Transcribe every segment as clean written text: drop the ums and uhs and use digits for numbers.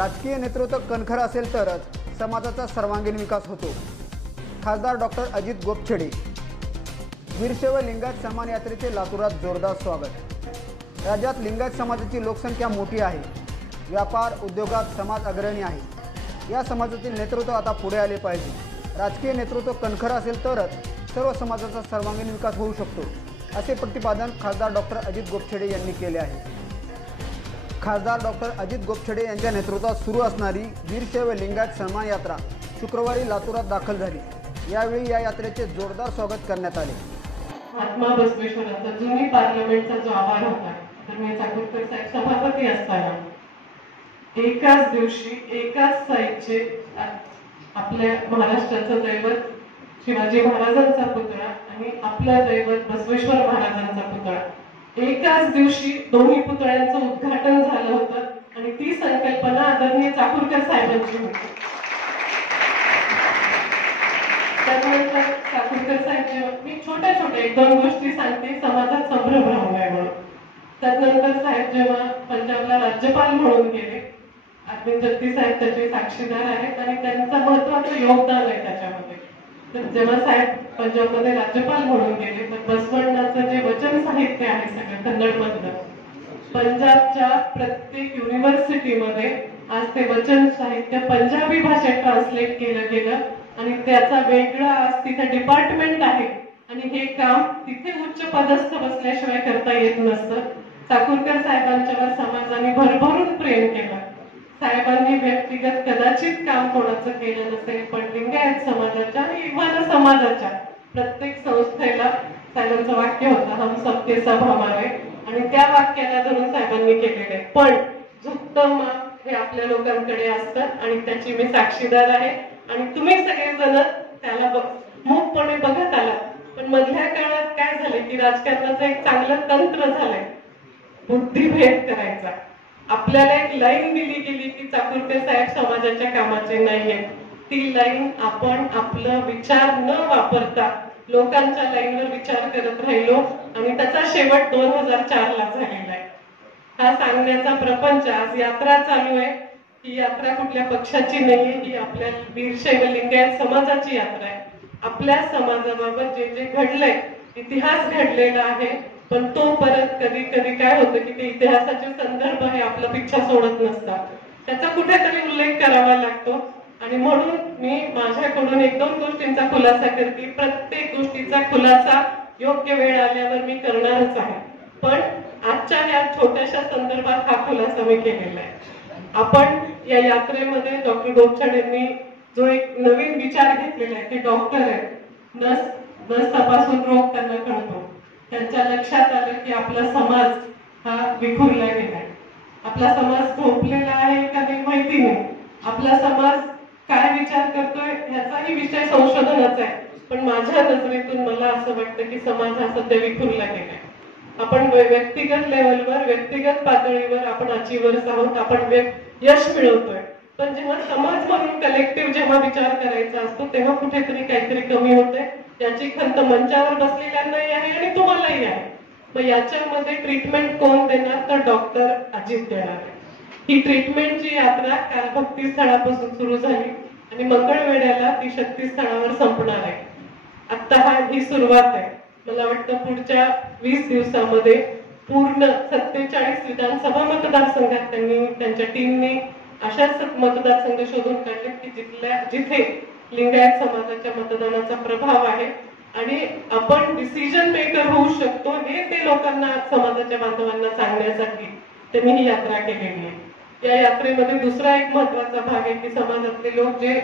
राजकीय नेतृत्व कणखर असेल तरच समाजाचा सर्वांगीण विकास होतो। खासदार डॉक्टर अजित गोपछडे। वीरशैव लिंगायत समान यात्रेचे लातूरात जोरदार स्वागत। राज्यात लिंगायत समाजाची लोकसंख्या मोठी आहे। व्यापार उद्योगात समाज अग्रणी आहे। या समाजातील नेतृत्व आता पुढे आले पाहिजे। राजकीय नेतृत्व कणखर असेल तरच सर्व समाजाचा सर्वांगीण विकास होऊ शकतो, असे प्रतिपादन खासदार डॉक्टर अजित गोपछडे यांनी केले आहे। खासदार डॉक्टर अजित गोपछडे यांच्या नेतृत्वात सुरू असणारी वीरशैव लिंगायत सन्मान यात्रा शुक्रवारी लातूरात दाखल झाली। यावेळी या यात्रेचे जोरदार स्वागत करण्यात आले। महात्मा बसवेश्वरांचा जुनी पार्लमेंटचा जो आभार होता, तर मी चाकूरकर साहेब सभापती असताना एकाच दिवशी एकाच साईडचे आपल्या महाराष्ट्राचं दैवत शिवाजी महाराजांचा पुतळा आणि आपलं दैवत बसवेश्वर महाराजांचा पुतळा एकाच दिवशी दोन्ही पुतळ्यांचं उद्घाटन झालं होतं आणि ती संकल्पना आदरणीय चाकूरकर साहेबांची होती। त्यानंतर चाकूरकर साहेब मी छोट्या छोट्या एक दोन गोष्टी सांगते, समाजात संभ्रम राहू नये म्हणून। त्यानंतर साहेब जेव्हा पंजाबला राज्यपाल म्हणून गेले, अरविंद जगती साहेब त्याचे साक्षीदार आहेत आणि त्यांचं महत्त्वाचं योगदान आहे त्याच्यामध्ये। तर जेव्हा साहेब पंजाबमध्ये राज्यपाल म्हणून गेले, तर बसवण्णाचं जे वचन साहित्य आहे सगळं कन्नडमधलं, पंजाबच्या प्रत्येक युनिव्हर्सिटीमध्ये आज ते वचन साहित्य पंजाबी भाषेत ट्रान्सलेट केलं गेलं आणि त्याचा वेगळा आज तिथे डिपार्टमेंट आहे आणि हे काम तिथे उच्च पदस्थ बसल्याशिवाय करता येत नसतं। चाकूरकर साहेबांच्यावर समाजाने भरभरून प्रेम केलं। साहेबांनी व्यक्तिगत कदाचित काम कोणाचं केलं नसेल, पण लिंगायत समाजाच्या आणि इव्हाना समाजाच्या प्रत्येक संस्थेला साहेबांचं वाक्य होतं, हम सबके सब हमारे, आणि त्या वाक्याला धरून साहेबांनी केलेले। पण झुकतं माप हे आपल्या लोकांकडे असतं आणि त्याची मी साक्षीदार आहे आणि तुम्ही सगळेजण त्याला मूकपणे बघत आलात। पण मधल्या काळात काय झाले की राजकारणाचं एक चांगलं तंत्र झालंय बुद्धिभेद करायचा। आपल्याला एक लाईन दिली गेली की चाकूरकर साहेब समाजाच्या कामाचे नाहीये, ती लाईन आपण आपलं विचार न वापरता लोकांच्या लाईनवर विचार करत राहिलो आणि त्याचा शेवट 2004 ला झालेला आहे। हा सांगण्याचा प्रपंच आज यात्रा चालू आहे। ही यात्रा कुठल्या पक्षाची नाहीये, ही आपल्या वीरशैव लिंगायत समाजाची यात्रा आहे। आपल्या समाजाबाबत जे जे घडलंय, इतिहास घडलेला आहे, पण तो परत कधी कधी काय होतं की ते इतिहासाचे संदर्भ हे आपलं पिच्छा सोडत नसतात, त्याचा कुठेतरी उल्लेख करावा लागतो। आणि म्हणून मी माझ्याकडून एक दोन गोष्टींचा खुलासा करते। प्रत्येक गोष्टीचा खुलासा योग्य वेळ आल्यावर मी करणारच आहे, पण आजच्या या छोट्याशा संदर्भात हा खुलासा मी केलेला आहे। आपण या यात्रेमध्ये डॉक्टर गोपछडेंनी जो एक नवीन विचार घेतलेला आहे, ते डॉक्टर आहेत, नस तपासून रोग त्यांना कळतो। त्यांच्या लक्षात आलं की आपला समाज हा विखुरला गेलाय, आपला समाज झोपलेला आहे का नाही माहिती नाही, आपला समाज काय विचार करतोय ह्याचाही विषय संशोधनाचा आहे, पण माझ्या नजरेतून मला असं वाटतं की समाज हा सध्या विखुरला गेलाय। आपण व्यक्तिगत लेवलवर व्यक्तिगत पातळीवर आपण अचीवर्स आहोत, आपण यश मिळवतोय, पण जेव्हा समाज म्हणून कलेक्टिव्ह जेव्हा विचार करायचा असतो तेव्हा कुठेतरी काहीतरी कमी होते। याची खंत मंचावर बसलेल्यांनाही आहे आणि तुम्हालाही आहे। मग याच्यामध्ये ट्रीटमेंट कोण देणार, तर डॉक्टर अजित देणार। ही ट्रीटमेंटची यात्रा काल भक्ती स्थळापासून सुरू झाली आणि मंगळवेढ्याला ती शक्ती स्थळावर संपणार आहे। आता ही सुरुवात आहे। मला वाटतं पुढच्या 20 दिवसामध्ये पूर्ण 47 विधानसभा मतदारसंघात त्यांनी त्यांच्या टीमने अशाच मतदारसंघ शोधून काढले की जिथे लिंगायत समाजाच्या मतदानाचा प्रभाव आहे आणि आपण डिसिजन मेकर होऊ शकतो, हे ते लोकांना समाजाच्या बांधवांना सांगण्यासाठी त्यांनी ही यात्रा केलेली आहे। या यात्रेमध्ये दुसरा एक महत्वाचा भाग आहे की समाजातले लोक जे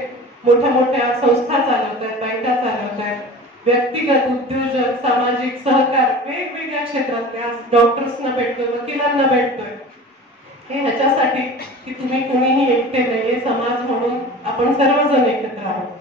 मोठ्या मोठ्या संस्था चालवतात, बँका चालवतात, व्यक्तिगत उद्योजक, सामाजिक सहकार, वेगवेगळ्या क्षेत्रातले, आज डॉक्टर्सना भेटतोय, वकिलांना भेटतोय, हे ह्याच्यासाठी की तुम्ही कुणीही एकटे नाहीये, समाज म्हणून आपण सर्वजण एकत्र आहोत।